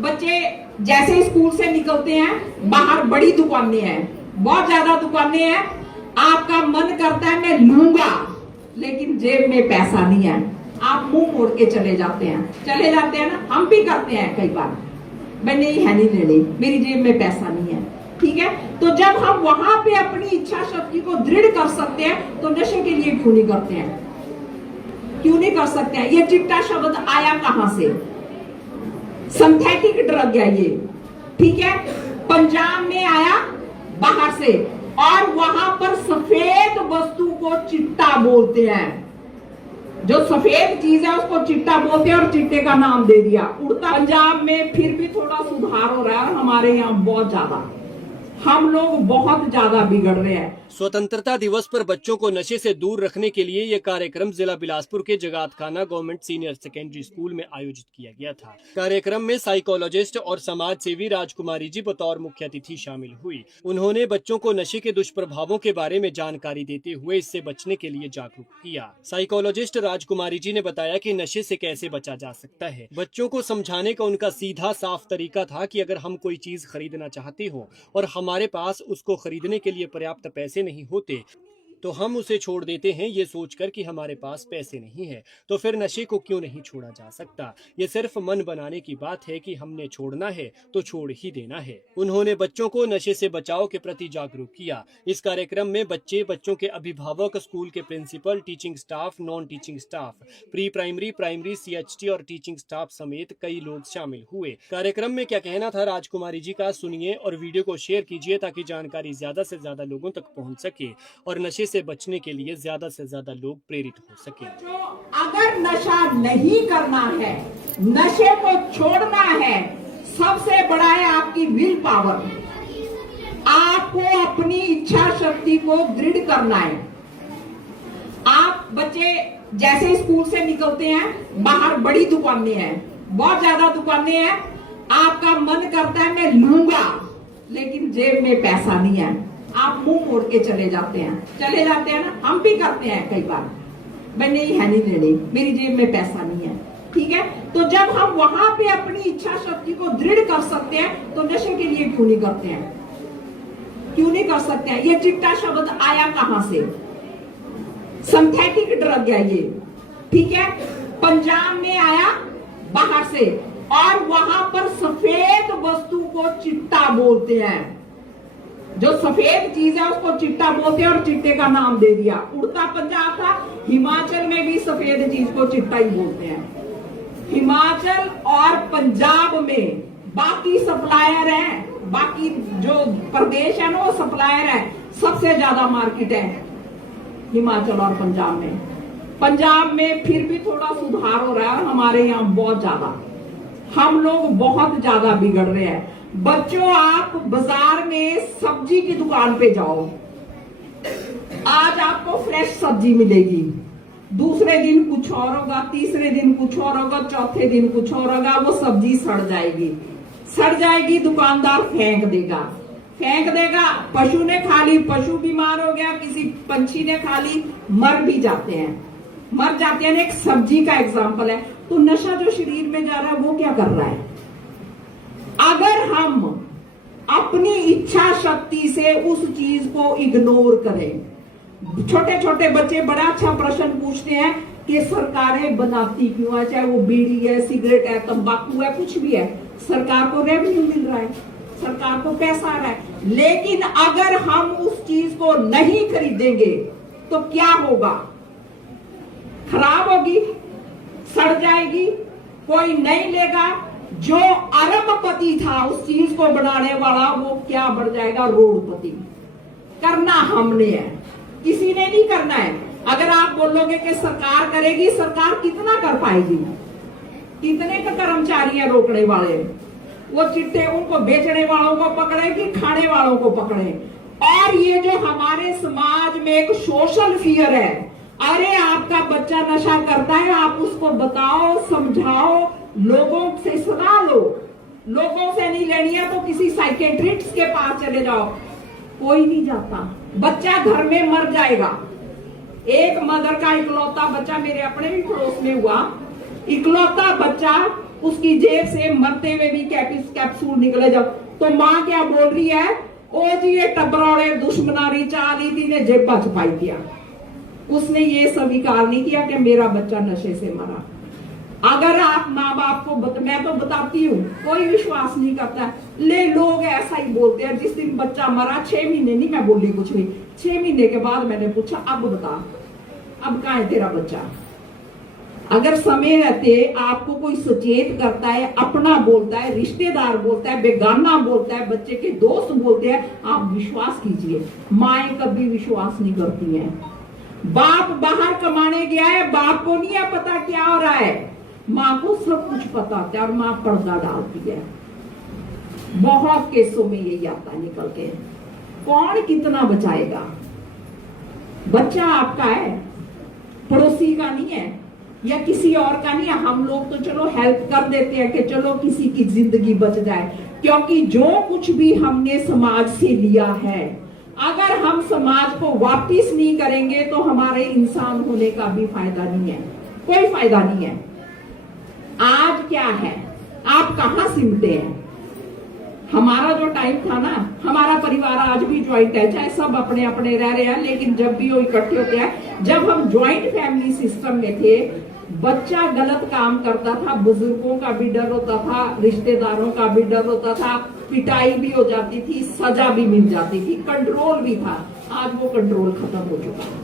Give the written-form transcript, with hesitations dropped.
बच्चे जैसे स्कूल से निकलते हैं, बाहर बड़ी दुकानें हैं, बहुत ज्यादा दुकानें हैं, आपका मन करता है मैं लूंगा, लेकिन जेब में पैसा नहीं है, आप मुंह मोड़ के चले जाते हैं ना, हम भी करते हैं कई बार, मैं नहीं है नहीं लेनी, मेरी जेब में पैसा नहीं है। ठीक है, तो जब हम वहां पे अपनी इच्छा शक्ति को दृढ़ कर सकते हैं तो नशे के लिए क्यों नहीं करते हैं, क्यों नहीं कर सकते हैं। ये चिट्टा शब्द आया कहां से, सिंथेटिक ड्रग है ये, ठीक है, पंजाब में आया बाहर से, और वहां पर सफेद वस्तु को चिट्टा बोलते हैं, जो सफेद चीज है उसको चिट्टा बोलते हैं और चिट्टे का नाम दे दिया। उड़ता पंजाब में फिर भी थोड़ा सुधार हो रहा है, हमारे यहाँ बहुत ज्यादा, हम लोग बहुत ज्यादा बिगड़ रहे हैं। स्वतंत्रता दिवस पर बच्चों को नशे से दूर रखने के लिए ये कार्यक्रम जिला बिलासपुर के Jagatkhana government senior secondary school में आयोजित किया गया था। कार्यक्रम में साइकोलॉजिस्ट और समाज सेवी राजकुमारी जी बतौर मुख्य अतिथि शामिल हुई। उन्होंने बच्चों को नशे के दुष्प्रभावों के बारे में जानकारी देते हुए इससे बचने के लिए जागरूक किया। साइकोलॉजिस्ट राजकुमारी जी ने बताया कि नशे से कैसे बचा जा सकता है। बच्चों को समझाने का उनका सीधा साफ तरीका था कि अगर हम कोई चीज खरीदना चाहते हो और हमारे पास उसको खरीदने के लिए पर्याप्त पैसे नहीं होते तो हम उसे छोड़ देते हैं ये सोचकर कि हमारे पास पैसे नहीं है, तो फिर नशे को क्यों नहीं छोड़ा जा सकता। ये सिर्फ मन बनाने की बात है कि हमने छोड़ना है तो छोड़ ही देना है। उन्होंने बच्चों को नशे से बचाव के प्रति जागरूक किया। इस कार्यक्रम में बच्चों के अभिभावक, स्कूल के principal, teaching staff, non teaching staff, pre primary, primary, CHT और टीचिंग स्टाफ समेत कई लोग शामिल हुए। कार्यक्रम में क्या कहना था राजकुमारी जी का, सुनिए और वीडियो को शेयर कीजिए ताकि जानकारी ज्यादा से ज्यादा लोगों तक पहुंच सके और नशे से बचने के लिए ज्यादा से ज्यादा लोग प्रेरित हो सके। जो अगर नशा नहीं करना है, नशे को छोड़ना है, सबसे बड़ा है आपकी विल पावर। आपको अपनी इच्छा शक्ति को दृढ़ करना है। आप बच्चे जैसे स्कूल से निकलते हैं, बाहर बड़ी दुकानें हैं, बहुत ज्यादा दुकानें हैं, आपका मन करता है मैं लूंगा, लेकिन जेब में पैसा नहीं है, आप मुंह मोड़ के चले जाते हैं ना, हम भी करते हैं कई बार, मैं नहीं है नहीं लेनी, मेरी जेब में पैसा नहीं है। ठीक है, तो जब हम वहां पे अपनी इच्छा शक्ति को दृढ़ कर सकते हैं तो नशे के लिए क्यों नहीं करते हैं, क्यों नहीं कर सकते हैं। ये चिट्टा शब्द आया कहां से, सिंथेटिक ड्रग है ये, ठीक है, पंजाब में आया बाहर से, और वहां पर सफेद वस्तु को चिट्टा बोलते हैं, जो सफेद चीज है उसको चिट्टा बोलते हैं और चिट्टे का नाम दे दिया। उड़ता पंजाब था, हिमाचल में भी सफेद चीज को चिट्टा ही बोलते हैं। हिमाचल और पंजाब में बाकी सप्लायर है, बाकी जो प्रदेश है ना वो सप्लायर है, सबसे ज्यादा मार्केट है हिमाचल और पंजाब में। पंजाब में फिर भी थोड़ा सुधार हो रहा है, हमारे यहाँ बहुत ज्यादा, हम लोग बहुत ज्यादा बिगड़ रहे हैं। बच्चों, आप बाजार में सब्जी की दुकान पे जाओ, आज आपको फ्रेश सब्जी मिलेगी, दूसरे दिन कुछ और होगा, तीसरे दिन कुछ और होगा, चौथे दिन कुछ और होगा, वो सब्जी सड़ जाएगी, दुकानदार फेंक देगा, पशु ने खा ली, पशु बीमार हो गया, किसी पंछी ने खा ली, मर जाते हैं। एक सब्जी का एग्जाम्पल है। तो नशा जो शरीर में जा रहा है वो क्या कर रहा है, अगर हम अपनी इच्छा शक्ति से उस चीज को इग्नोर करें। छोटे छोटे बच्चे बड़ा अच्छा प्रश्न पूछते हैं कि सरकारें बनाती क्यों है, चाहे वो बीड़ी है, सिगरेट है, तंबाकू है, कुछ भी है, सरकार को रेवेन्यू मिल रहा है, सरकार को पैसा आ रहा है, लेकिन अगर हम उस चीज को नहीं खरीदेंगे तो क्या होगा, खराब होगी, सड़ जाएगी, कोई नहीं लेगा। जो अरबपति था उस चीज को बनाने वाला, वो क्या बढ़ जाएगा, रोडपति। करना हमने है, किसी ने नहीं करना है। अगर आप बोलोगे कि सरकार करेगी, सरकार कितना कर पाएगी, कितने का कर्मचारी है रोकने वाले, वो चिट्टे उनको बेचने वालों को पकड़े कि खाने वालों को पकड़े। और ये जो हमारे समाज में एक सोशल फियर है, अरे आपका बच्चा नशा करता है, आप उसको बताओ, समझाओ, लोगों से सलाह लो, लोगों से नहीं लेनी है तो किसी साइकेट्रिस्ट के पास चले जाओ, कोई नहीं जाता, बच्चा घर में मर जाएगा। एक मदर का इकलौता बच्चा, मेरे अपने भी पड़ोस में हुआ, इकलौता बच्चा, उसकी जेब से मरते हुए भी कैप्सूल निकले जब, तो माँ क्या बोल रही है, ओ जी ये टबरोड़े दुश्मनारी चाली थी ने जेबा छुपाई दिया। उसने ये स्वीकार नहीं किया कि मेरा बच्चा नशे से मरा। अगर आप माँ बाप को मैं तो बताती हूँ, कोई विश्वास नहीं करता, ले लोग ऐसा ही बोलते हैं। जिस दिन बच्चा मरा 6 महीने नहीं मैं बोली कुछ भी, 6 महीने के बाद मैंने पूछा अब बता, अब कहाँ है तेरा बच्चा। अगर समय रहते आपको कोई सचेत करता है, अपना बोलता है, रिश्तेदार बोलता है, बेगाना बोलता है, बच्चे के दोस्त बोलते हैं, आप विश्वास कीजिए। माएं कभी विश्वास नहीं करती हैं। बाप बाहर कमाने गया है, बाप को नहीं है पता क्या हो रहा है, माँ को सब कुछ पता होता है और माँ पर्दा डालती है। बहुत केसों में यही आता है निकल के। कौन कितना बचाएगा? बच्चा आपका है, पड़ोसी का नहीं है या किसी और का नहीं है। हम लोग तो चलो हेल्प कर देते हैं कि चलो किसी की जिंदगी बच जाए, क्योंकि जो कुछ भी हमने समाज से लिया है, अगर हम समाज को वापिस नहीं करेंगे तो हमारे इंसान होने का भी फायदा नहीं है, कोई फायदा नहीं है। आज क्या है, आप कहां सिमटे हैं? हमारा जो टाइम था ना, हमारा परिवार आज भी ज्वाइंट है, चाहे सब अपने अपने रह रहे हैं, लेकिन जब भी वो इकट्ठे होते हैं, जब हम ज्वाइंट फैमिली सिस्टम में थे, बच्चा गलत काम करता था, बुजुर्गों का भी डर होता था, रिश्तेदारों का भी डर होता था, पिटाई भी हो जाती थी, सजा भी मिल जाती थी, कंट्रोल भी था। आज वो कंट्रोल खत्म हो चुका है।